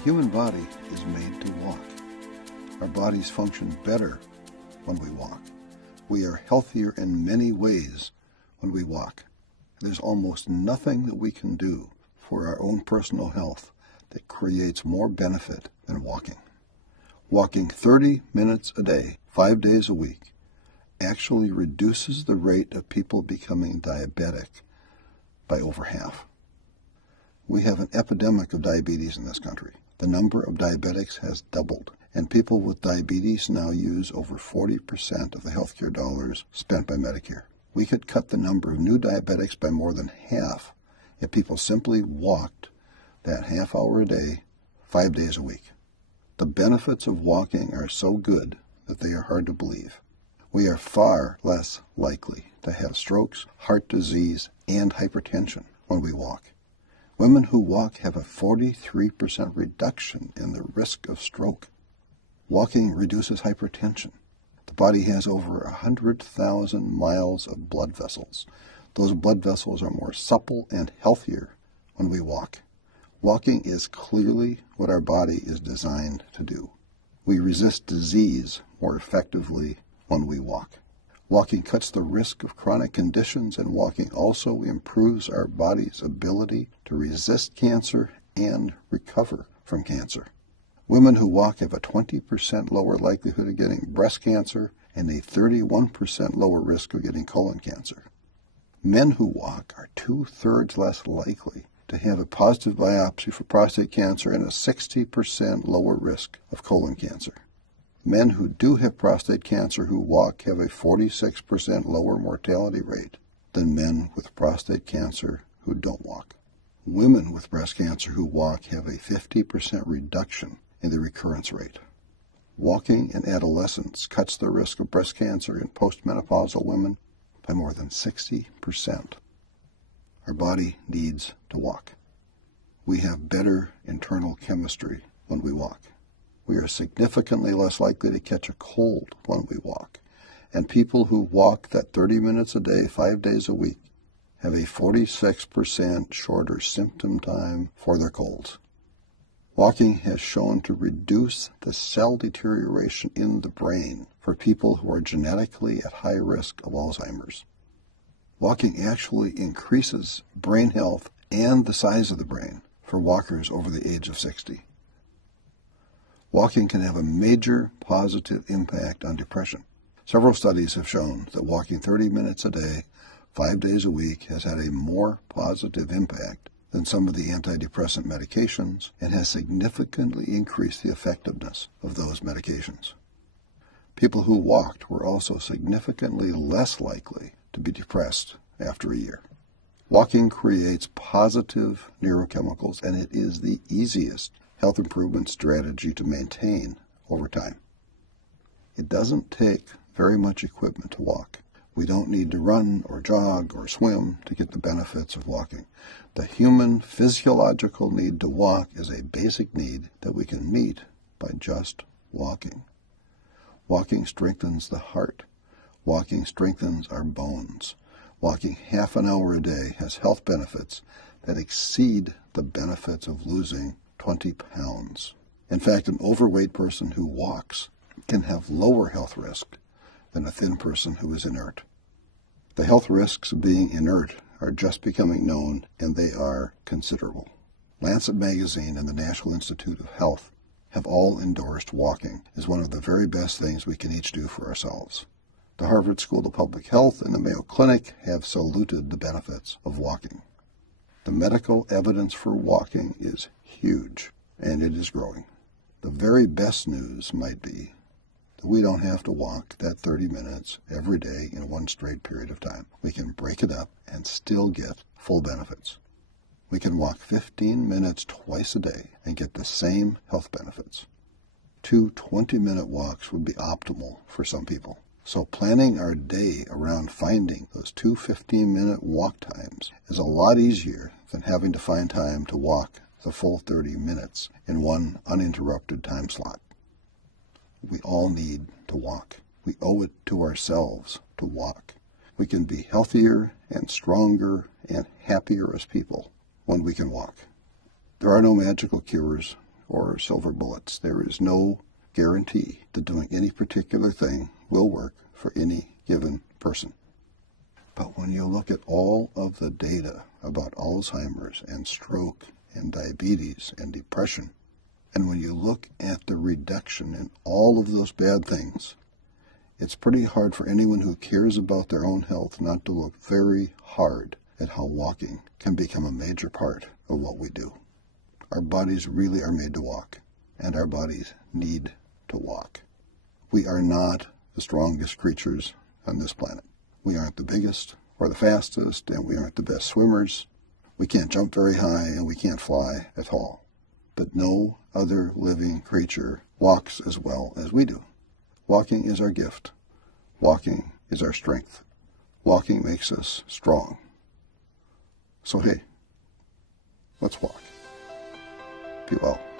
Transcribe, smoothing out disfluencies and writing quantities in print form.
human body is made to walk. Our bodies function better when we walk. We are healthier in many ways when we walk. There's almost nothing that we can do for our own personal health that creates more benefit than walking. Walking 30 minutes a day, 5 days a week, actually reduces the rate of people becoming diabetic by over half. We have an epidemic of diabetes in this country. The number of diabetics has doubled, and people with diabetes now use over 40% of the healthcare dollars spent by Medicare. We could cut the number of new diabetics by more than half if people simply walked that half hour a day, 5 days a week. The benefits of walking are so good that they are hard to believe. We are far less likely to have strokes, heart disease, and hypertension when we walk. Women who walk have a 43% reduction in the risk of stroke. Walking reduces hypertension. The body has over 100,000 miles of blood vessels. Those blood vessels are more supple and healthier when we walk. Walking is clearly what our body is designed to do. We resist disease more effectively when we walk. Walking cuts the risk of chronic conditions, and walking also improves our body's ability to resist cancer and recover from cancer. Women who walk have a 20% lower likelihood of getting breast cancer and a 31% lower risk of getting colon cancer. Men who walk are 2/3 less likely to have a positive biopsy for prostate cancer and a 60% lower risk of colon cancer. Men who do have prostate cancer who walk have a 46% lower mortality rate than men with prostate cancer who don't walk. Women with breast cancer who walk have a 50% reduction in the recurrence rate. Walking in adolescence cuts the risk of breast cancer in postmenopausal women by more than 60%. Our body needs to walk. We have better internal chemistry when we walk. We are significantly less likely to catch a cold when we walk. And people who walk that 30 minutes a day, 5 days a week, have a 46% shorter symptom time for their colds. Walking has shown to reduce the cell deterioration in the brain for people who are genetically at high risk of Alzheimer's. Walking actually increases brain health and the size of the brain for walkers over the age of 60. Walking can have a major positive impact on depression. Several studies have shown that walking 30 minutes a day, 5 days a week, has had a more positive impact than some of the antidepressant medications and has significantly increased the effectiveness of those medications. People who walked were also significantly less likely to be depressed after a year. Walking creates positive neurochemicals, and it is the easiest health improvement strategy to maintain over time. It doesn't take very much equipment to walk. We don't need to run or jog or swim to get the benefits of walking. The human physiological need to walk is a basic need that we can meet by just walking. Walking strengthens the heart. Walking strengthens our bones. Walking half an hour a day has health benefits that exceed the benefits of losing 20 pounds. In fact, an overweight person who walks can have lower health risk than a thin person who is inert. The health risks of being inert are just becoming known, and they are considerable. Lancet Magazine and the National Institute of Health have all endorsed walking as one of the very best things we can each do for ourselves. The Harvard School of Public Health and the Mayo Clinic have saluted the benefits of walking. The medical evidence for walking is huge, and it is growing. The very best news might be that we don't have to walk that 30 minutes every day in one straight period of time. We can break it up and still get full benefits. We can walk 15 minutes twice a day and get the same health benefits. 2 20-minute walks would be optimal for some people. So planning our day around finding those 2 15-minute walk times is a lot easier than having to find time to walk the full 30 minutes in one uninterrupted time slot. We all need to walk. We owe it to ourselves to walk. We can be healthier and stronger and happier as people when we can walk. There are no magical cures or silver bullets. There is no guarantee that doing any particular thing will work for any given person. But when you look at all of the data about Alzheimer's and stroke and diabetes and depression, and when you look at the reduction in all of those bad things, it's pretty hard for anyone who cares about their own health not to look very hard at how walking can become a major part of what we do. Our bodies really are made to walk, and our bodies need to walk. We are not the strongest creatures on this planet. We aren't the biggest or the fastest, and we aren't the best swimmers. We can't jump very high, and we can't fly at all. But no other living creature walks as well as we do. Walking is our gift. Walking is our strength. Walking makes us strong. So hey, let's walk. Be well.